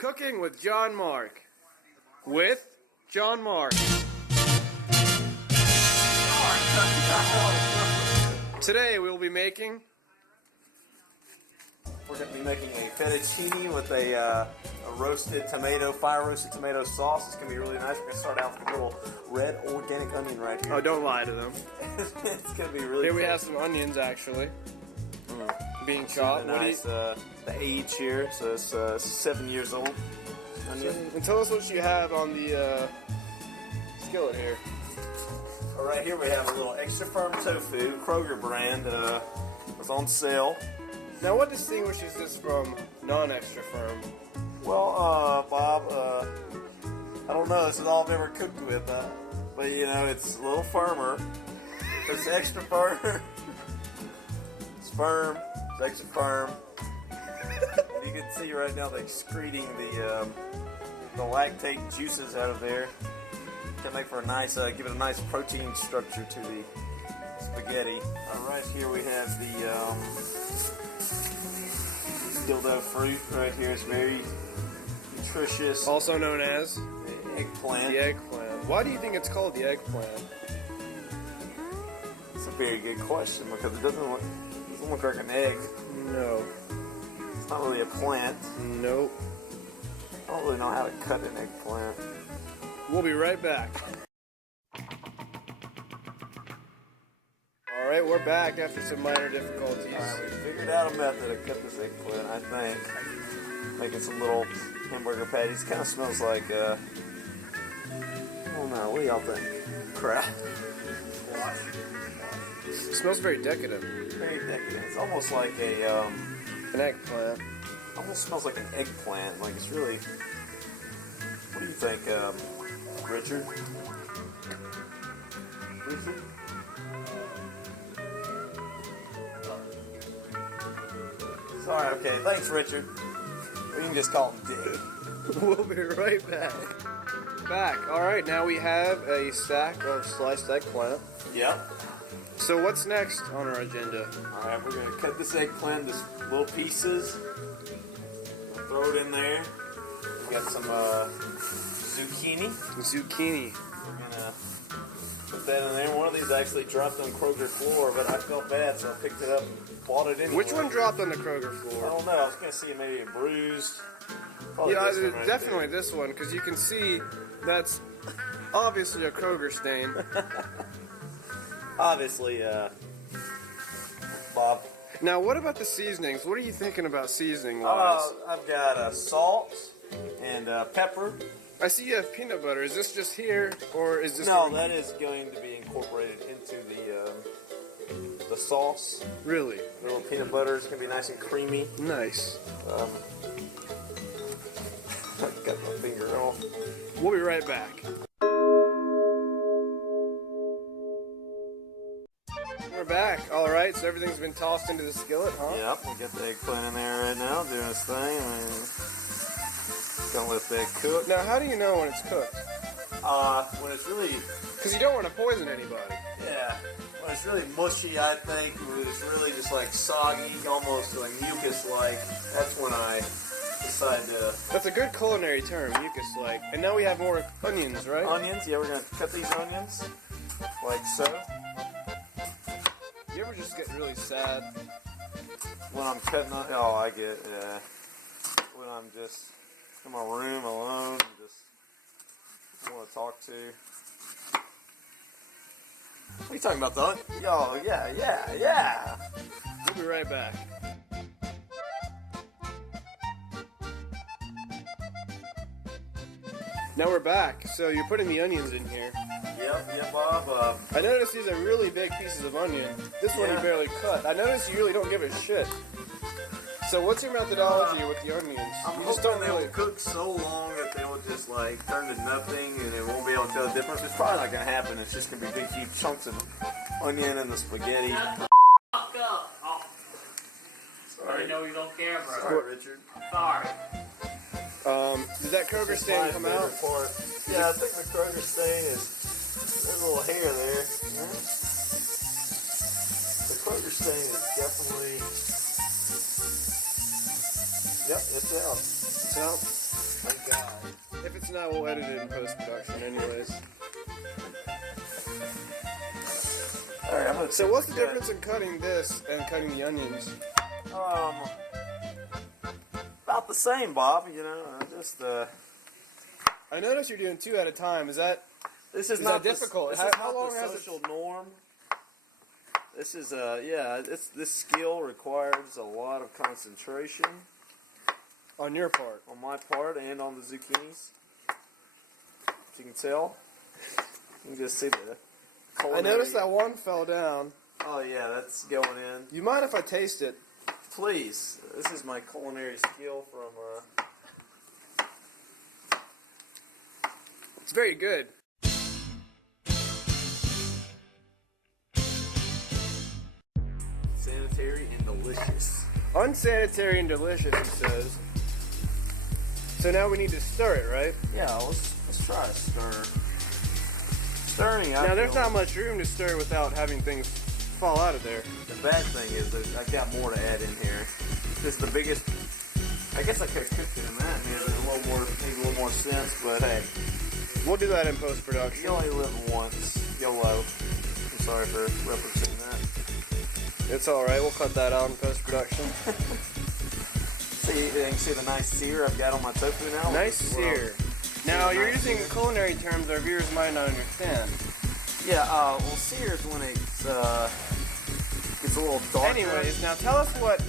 Cooking with John Mark. With John Mark. Today we will be making... We're going to be making a fettuccine with a roasted tomato, fire-roasted tomato sauce. It's going to be really nice. We're going to start out with a little red organic onion right here. Oh, don't lie to them. It's going to be really Here we good. have some onions, actually. Being chopped. Nice, the age here, so it's 7 years old. And tell us what you have on the skillet here. All right, here we have a little extra firm tofu, Kroger brand, that was on sale. Now, what distinguishes this from non-extra firm? Well, Bob, I don't know. This is all I've ever cooked with, but you know, it's a little firmer. It's extra firm. It's firm. It's extra firm. And you can see right now they're excreting the lactate juices out of there. Can make for a nice, give it a nice protein structure to the spaghetti. Right here we have the dildo fruit right here. It's very nutritious. Also known as? The eggplant. The eggplant. Why do you think it's called the eggplant? It's a very good question because it doesn't look like an egg. No. It's not really a plant. Nope. I don't really know how to cut an eggplant. We'll be right back. Alright, we're back after some minor difficulties. Alright, we figured out a method to cut this eggplant, I think. Making some little hamburger patties. Kind of smells like, I don't know, what do y'all think? Crap. It smells very decadent. Very decadent. It's almost like an eggplant. Almost smells like an eggplant. Like it's really. What do you think, Richard? Richard? Sorry. Okay. Thanks, Richard. We can just call him Dick. We'll be right back. All right, now we have a stack of sliced eggplant. Yep. So what's next on our agenda? All right, we're gonna cut this eggplant into little pieces. We'll throw it in there. We got some zucchini. Zucchini. We're gonna put that in there. One of these actually dropped on Kroger floor, but I felt bad, so I picked it up and bought it anyway. Which one dropped on the Kroger I floor? don't know. I was gonna see maybe a bruised. Probably Yeah, this one right definitely there. this one, because you can see that's obviously a Kroger stain. Obviously, Bob. Now, what about the seasonings? What are you thinking about seasoning-wise? I've got salt and pepper. I see you have peanut butter. Is this just here, or is this... No, that is going to be incorporated into the sauce. Really? A little peanut butter is going to be nice and creamy. Nice. I got my finger off. We'll be right back. We're back. All right, so everything's been tossed into the skillet, huh? Yep, we got the eggplant in there right now, doing its thing. I mean, gonna let that cook. Now, how do you know when it's cooked? When it's really, Because you don't want to poison anybody. yeah, when it's really mushy, I think, when it's really just like soggy, almost like mucus-like, that's when I decide to... That's a good culinary term, mucus-like. And now we have more onions, right? Onions, yeah, we're gonna cut these onions, like so. You ever just get really sad? When I'm cutting on, oh, I get, yeah. When I'm just in my room alone, and just want to talk to. What are you talking about, the onion? Oh, yeah. We'll be right back. Now we're back. So you're putting the onions in here. Yep, Bob. I noticed these are really big pieces of onion. This one you Yeah. barely cut. I noticed you really don't give a shit. So what's your methodology with the onions? I'm You just hoping don't they really... will cook so long that they will just like turn to nothing and it won't be able to tell the difference. It's probably not going to happen. It's just going to be big, huge chunks of onion in the spaghetti. Fuck up. Oh, Sorry. I know you don't care, bro. Sorry, Richard. Sorry. Did that Kroger It's stain my come favorite out? part. Yeah, I think the Kroger stain is, there's a little hair there. The Kroger stain is definitely, yep, it's out. It's out. it's not, we'll edit it in post-production anyways. Alright, I'm gonna So what's the difference in cutting this and cutting the onions? About the same, Bob. You know, just I noticed you're doing 2 at a time. Is that this is Is not that difficult? This How is not long the has it- social norm. This is yeah. This skill requires a lot of concentration on your part? on my part and on the zucchinis. As you can tell, you can just see the. I Culinary. noticed that one fell down. Oh yeah, that's going in. You mind if I taste it? Please, this is my culinary skill from. It's very good. Sanitary and delicious. Unsanitary and delicious, it says. So now we need to stir it, right? Yeah, let's try to stir. Stirring. Now there's not much room to stir without having things fall out of there. The bad thing is that I got more to add in here. This is the biggest. I guess I could have cooked it in that. Maybe a little more sense. But hey, We'll do that in post-production. you only live once. YOLO. I'm sorry for referencing that. It's alright, we'll cut that out in post-production. See, you can see the nice sear I've got on my tofu now. Nice sear. Now, you're using culinary terms our viewers might not understand. Yeah, well, sear is when it gets a little darker. Anyways, now tell us what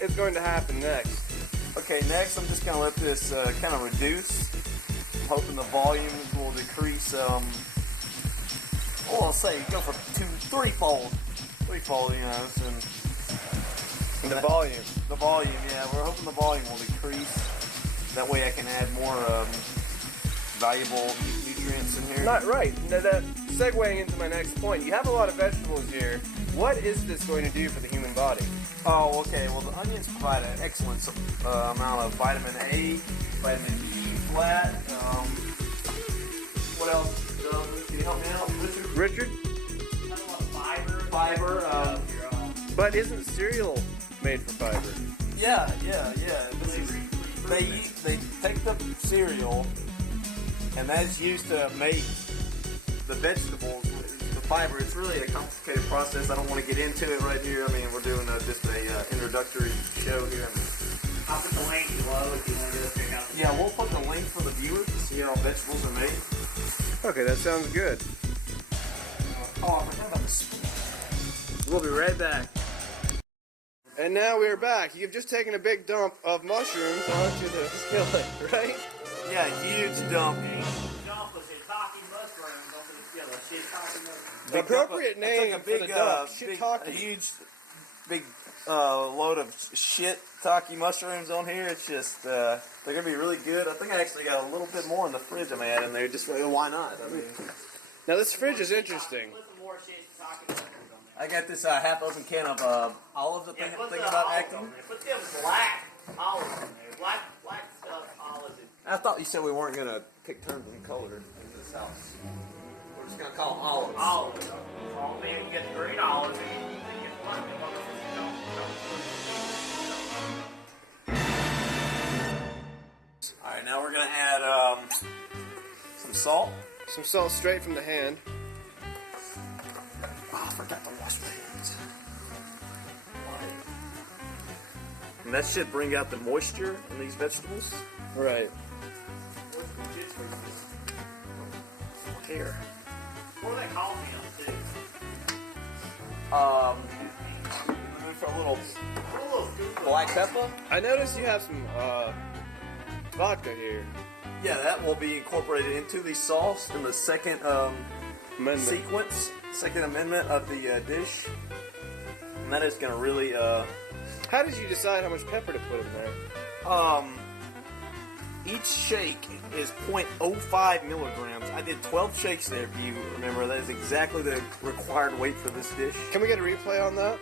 is going to happen next. Okay, next I'm just going to let this kind of reduce. I'm hoping the volume will decrease, well, I'll say go for threefold, you know, And the volume. the volume, yeah, we're hoping the volume will decrease. That way I can add more valuable nutrients in here. Not right. Now, that segueing into my next point, you have a lot of vegetables here. What is this going to do for the human body? Oh, okay, well the onions provide an excellent amount of vitamin A, vitamin E flat, what else? Can you help me out, Richard? Richard? That's a lot of fiber. Fiber, But isn't cereal made for fiber? yeah. They take the cereal, and that's used to make the vegetables, the fiber. It's really a complicated process. I don't want to get into it right here. I mean, we're doing just a introductory show here. I'll put the link below if you want to go check out the Yeah, we'll put the link for the viewers to see how vegetables are made. Okay, that sounds good. Oh, I forgot about the spoon. We'll be right back. And now we're back. You've just taken a big dump of mushrooms onto the skillet, right? Yeah, huge dump. jump was shiitake mushrooms onto the skillet. Shiitake mushrooms. The appropriate name for the dump, shiitake. A huge, big load of shit taki mushrooms on here. It's just, they're going to be really good. I think I actually got a little bit more in the fridge I'm adding there. Just why not? I mean, Now this fridge is interesting. Put some more shiitake mushrooms on there. I got this half dozen can of olives. I Yeah, think put think the about olives acting. on there. Put them black olives on there. Black stuff olives. I thought you said we weren't going to pick terms in color in this house. We're just going to call them olives. Olives. Oh man, you get the green olives and you get the black olives. All right, now we're going to add some salt. Some salt straight from the hand. Oh, I forgot to wash my hands. And that should bring out the moisture in these vegetables. Right. Here. What do they call me on too? For a little Put a little scoop of black pepper. I noticed you have some vodka here. Yeah, that will be incorporated into the sauce in the second Amendment. sequence, second amendment of the dish. And that is going to really, How did you decide how much pepper to put in there? each shake is 0.05 milligrams. I did 12 shakes there, if you remember. That is exactly the required weight for this dish. Can we get a replay on that?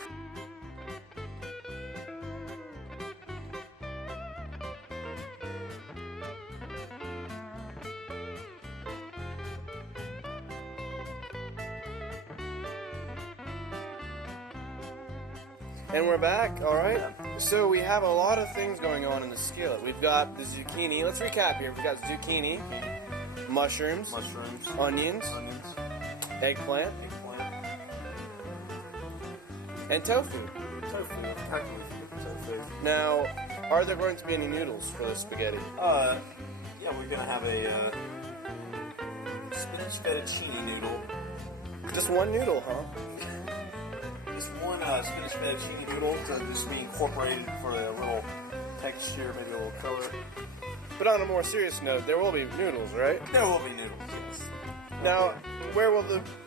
And we're back, alright? Yeah. So we have a lot of things going on in the skillet. We've got the zucchini. Let's recap here. We've got zucchini, mushrooms, onions, eggplant, and tofu. Now, are there going to be any noodles for the spaghetti? Yeah, we're gonna have a spinach fettuccine noodle. Just one noodle, huh? Just one spinach fettuccine noodle to just be incorporated for a little texture, maybe a little color. But on a more serious note, there will be noodles, right? There will be noodles, yes. Now,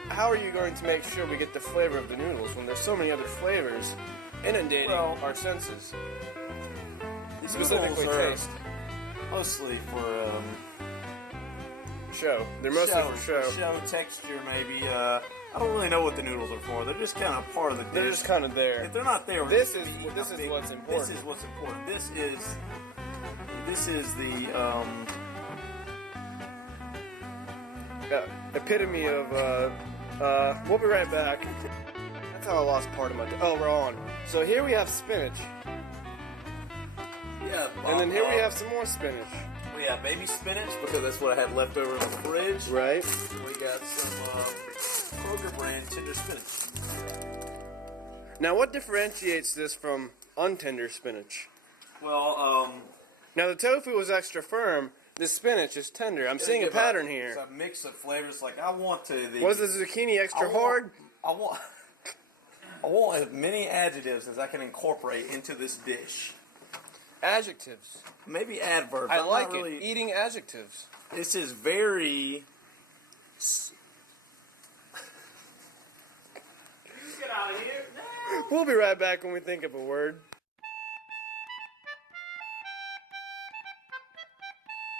how are you going to make sure we get the flavor of the noodles when there's so many other flavors inundating our senses? These Specifically noodles are taste. mostly for Show. They're mostly for show. Show, texture, maybe. I don't really know what the noodles are for. They're just kind of part of the dish. They're just kind of there. If they're not there, This is what's important. This is what's important. This is the epitome of. We'll be right back. That's how I lost part of my. Oh, we're on. So here we have spinach, yeah. and then here we have some more spinach. We have baby spinach because that's what I had left over in the fridge. Right. We got some Kroger brand tender spinach. Now, what differentiates this from untender spinach? Well, Now, the tofu was extra firm. The spinach is tender. I'm seeing a pattern here. It's a mix of flavors. Like I want to. Was the zucchini extra hard? I want as many adjectives as I can incorporate into this dish. Adjectives. Mayed adverbs. I I'm like not it. really, Eating adjectives. This is very. Get out of here. We'll be right back when we think of a word.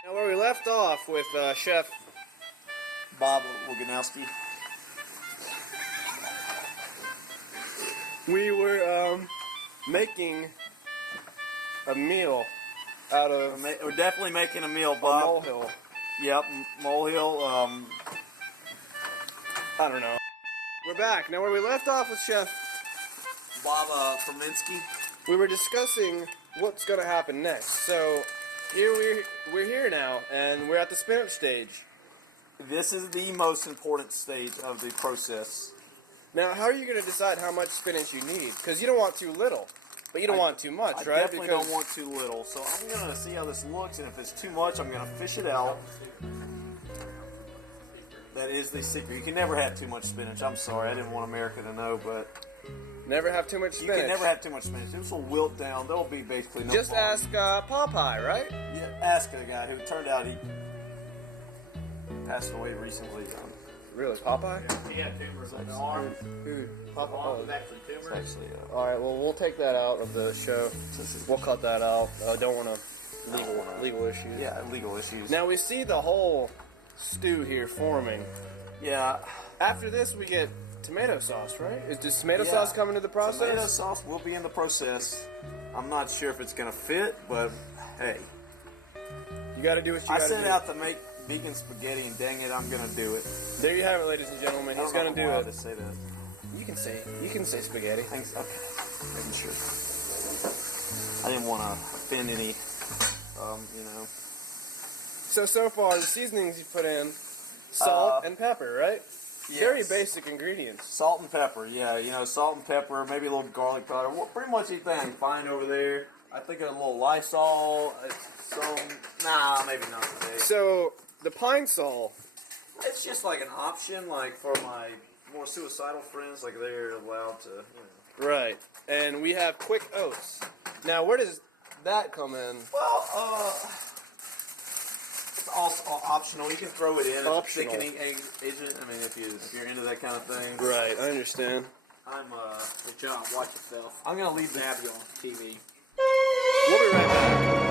Now, where we left off with Chef Bob Woganowski. we were making a meal out of We're definitely making a meal, a Bob. molehill. Yep, molehill. I don't know. We're back. Now, where we left off with Chef, Bob Ferminsky. we were discussing what's going to happen next. So, we're here now, and we're at the spinach stage. This is the most important stage of the process. Now, how are you going to decide how much spinach you need? Because you don't want too little, but you don't want too much, I right? definitely don't want too little, so I'm going to see how this looks, and if it's too much, I'm going to fish it out. That is the secret. You can never have too much spinach. I'm sorry, I didn't want America to know, but Never have too much you spinach. can never have too much spinach. This will wilt down. There'll be basically no Just volume. ask Popeye, right? Yeah, ask the guy who turned out he passed away recently. Really, Popeye? He had tumors on the arm. Who? Popeye. Arm Oh, was actually tumors. Actually, all right. Well, we'll take that out of the show. We'll cut that out. Don't want to legal issues. yeah, legal issues. Now we see the whole stew here forming. Yeah. After this, we get tomato sauce, right? Does tomato Yeah. sauce come into the process? Tomato sauce will be in the process. I'm not sure if it's going to fit, but hey. You got to do what you I got to do. set out to make vegan spaghetti, and dang it, I'm going to do it. There you have it, ladies and gentlemen. He's going to do To it. say that. You can say spaghetti. Thanks. Okay. Making sure. I didn't want to offend any, So far, the seasonings you put in, salt and pepper, right? Yes. Very basic ingredients. Salt and pepper, yeah. Salt and pepper, maybe a little garlic powder. Well, pretty much anything I can find over there. I think a little Lysol. Maybe not today. So, the pine sol, It's just like an option, like for my more suicidal friends, like they're allowed to, right. And we have quick oats. Now, where does that come in? Well, it's also optional. You can throw it in. It's a Optional. thickening agent. I mean, if you're into that kind of thing. Right, I understand. Hey, John, watch yourself. I'm gonna leave the Have you on TV. We'll be right back.